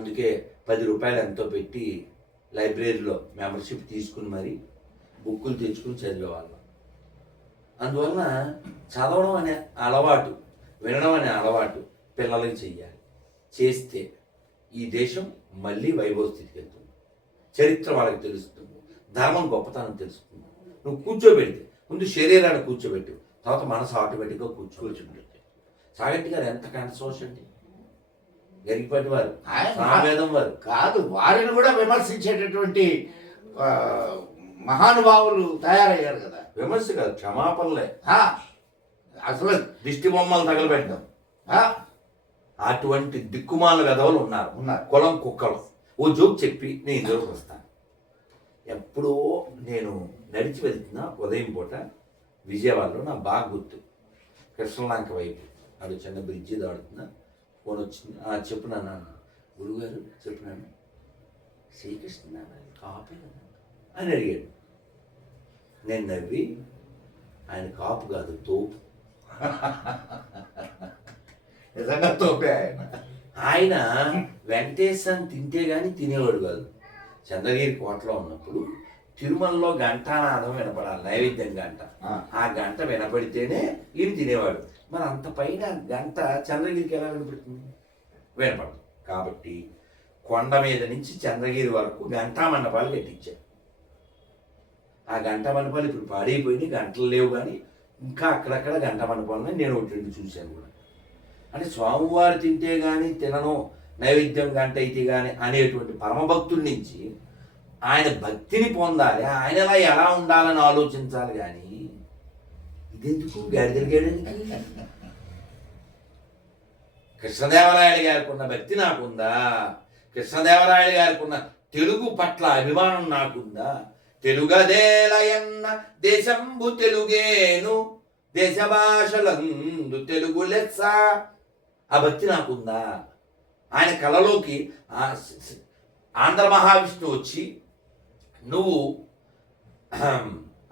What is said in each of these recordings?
అందుకే 10 రూపాయలు ఎంతో పెట్టి లైబ్రరీలో మెంబర్షిప్ తీసుకుని మరి బుక్కులు తెచ్చుకుని చదివేవాళ్ళం. అందువలన చదవడం అనే అలవాటు, వినడం అనే అలవాటు పిల్లలకి చెయ్యాలి. చేస్తే ఈ దేశం మళ్ళీ వైభవ స్థితికి వెళ్తుంది. చరిత్ర వాళ్ళకి తెలుస్తుంది, ధర్మం గొప్పతనం తెలుస్తుంది. నువ్వు కూర్చోబెడితే ముందు శరీరాన్ని కూర్చోబెట్టు, తర్వాత మనసు ఆటోమేటిక్గా కూర్చోబెట్టి. సాగంటి గారు ఎంత కంఠశోష అండి, గరికపాటి వారు, సామవేదం వారు కాదు, వారిని కూడా విమర్శించేటటువంటి మహానుభావులు తయారయ్యారు కదా. విమర్శ కాదు, క్షమాపణలే. అసలు దిష్టి బొమ్మలు తగలబెట్టడం, అటువంటి దిక్కుమాల గదవలు ఉన్నారు. కులం కుక్కలు. ఓ జోక్ చెప్పి నేను ఇందులోకి వస్తాను. ఎప్పుడో నేను నడిచి వెళ్తున్నా ఉదయం పూట విజయవాడలో, నా బాగా గుర్తు, కృష్ణలంక వైపు అడు చిన్న బ్రిడ్జి దాడుతున్నా. ఫోన్ వచ్చింది. చెప్పున్నాను గురువుగారు, చెప్పినాను శ్రీకృష్ణ కాపీ అని అడిగాడు. నేను నవ్వి, ఆయన కాపు కాదు తోపు. నిజంగా తోపే ఆయన వెంకటేశ్వరం తింటే కానీ తినేవాడు కాదు. చంద్రగిరి కోటలో ఉన్నప్పుడు తిరుమలలో ఘంటానాదం వినపడాలి, నైవేద్యం గంట. ఆ గంట వినపడితేనే ఈయన తినేవాడు. మరి అంత పైన గంట చంద్రగిరికి ఎలా వినపడుతుంది? వినపడదు. కాబట్టి కొండ మీద నుంచి చంద్రగిరి వరకు గంటా మండపాలు కట్టించారు. ఆ గంటా మండపాలు ఇప్పుడు పాడైపోయినాయి, గంటలు లేవు. కానీ ఇంకా అక్కడక్కడ గంటా మండపాలని నేను ఒకటి చూశాను కూడా. అంటే స్వామివారు తింటే కానీ తినను, నైవేద్యం గంట అయితే కానీ అనేటువంటి పరమభక్తుడి నుంచి ఆయన భక్తిని పొందాలి, ఆయన ఎలా ఉండాలని ఆలోచించాలి. కానీ ఇదెందుకు గడిదలిగేయడానికి? కృష్ణదేవరాయలు గారికి ఉన్న భక్తి నాకుందా? కృష్ణదేవరాయలు గారికి ఉన్న తెలుగు పట్ల అభిమానం నాకుందా? తెలుగదేలయన్న దేశంబు తెలుగేను, దేశ భాషలందు తెలుగు లెస్స. ఆ భక్తి నాకుందా? ఆయన కళలోకి ఆంధ్ర మహావిష్ణువు వచ్చి నువ్వు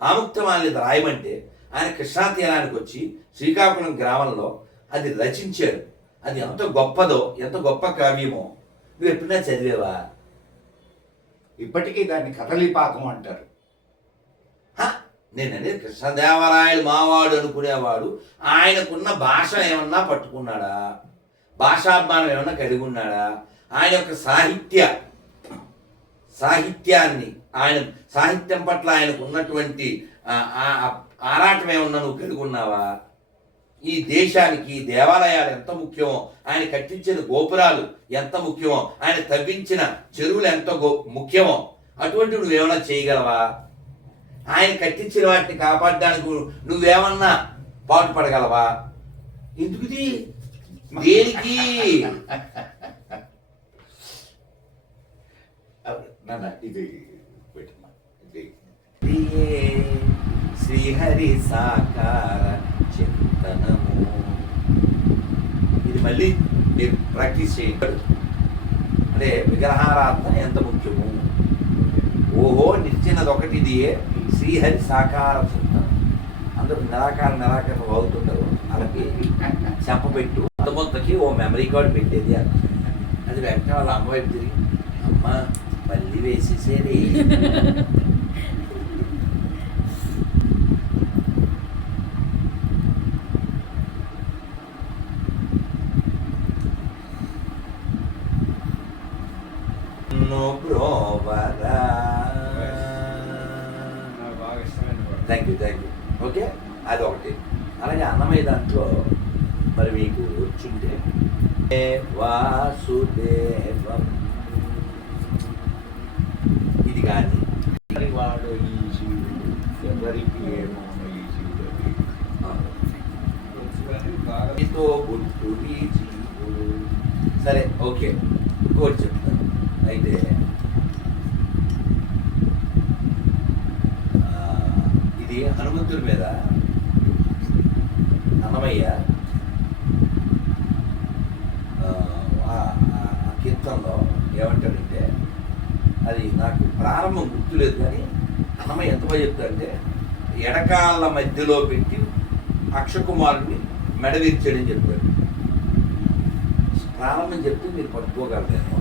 ఆముక్తమాల్యద రాయమంటే ఆయన కృష్ణా తీరానికి వచ్చి శ్రీకాకుళం గ్రామంలో అది రచించాడు. అది ఎంత గొప్పదో, ఎంత గొప్ప కావ్యమో నువ్వు ఎప్పుడైనా చదివేవా? ఇప్పటికీ దాన్ని కదలిపాకం అంటారు. నేననేది కృష్ణదేవరాయలు మావాడు అనుకునేవాడు ఆయనకున్న భాష ఏమన్నా పట్టుకున్నాడా? భాషాభిమానం ఏమన్నా కలిగి ఉన్నాడా? ఆయన యొక్క సాహిత్యాన్ని, ఆయన సాహిత్యం పట్ల ఆయనకు ఉన్నటువంటి ఆరాటం ఏమన్నా నువ్వు కలిగి ఉన్నావా? ఈ దేశానికి దేవాలయాలు ఎంత ముఖ్యమో, ఆయన కట్టించిన గోపురాలు ఎంత ముఖ్యమో, ఆయన తవ్వించిన చెరువులు ఎంత ముఖ్యమో అటువంటి నువ్వేమన్నా చేయగలవా? ఆయన కట్టించిన వాటిని కాపాడడానికి నువ్వేమన్నా పాటుపడగలవా? ఎందుకుది? దేనికి? శ్రీహరి సాకార చింతనము. ఇది మళ్ళీ మీరు ప్రాక్టీస్ చేయండి. అంటే విగ్రహారాధన ఎంత ముఖ్యము. ఓహో నిలిచినది ఒకటి ఇదియే శ్రీహరి సాకార చింతనం. అందరూ నిరాకారం అవుతుంటారు. అలాగే చెప్పబెట్టు అంతమంతకి ఓ మెమరీ కార్డు పెట్టేది అన్న. అది వెంటనే వాళ్ళ అమ్మ వైపు తిరిగి, అమ్మ మళ్ళీ వేసేసేది. Thank you. ఓకే, అది ఒకటి. అలాగే అన్నమయ్య దాంట్లో మరి మీకు వచ్చుంటే వాసుదేవం ఇది కానీ వాడు ఈ జీవుడు ఎవరికి ఏమో ఈ జీవుడు గుట్టు ఈ జీవుడు. సరే, ఓకే, ఇంకోటి చెప్తాను. అయితే ఇది హనుమంతుడి మీద అన్నమయ్య కీర్తనలో ఏమంటాడంటే, అది నాకు ప్రారంభం గుర్తులేదు కానీ అన్నమయ్య ఎంత బాగా చెప్తాడంటే, ఎడకాళ్ళ మధ్యలో పెట్టి అక్షకుమారుడిని మెడవిర్చాడని చెప్పాడు. ప్రారంభం చెప్తే మీరు పట్టుకోగలరేమో.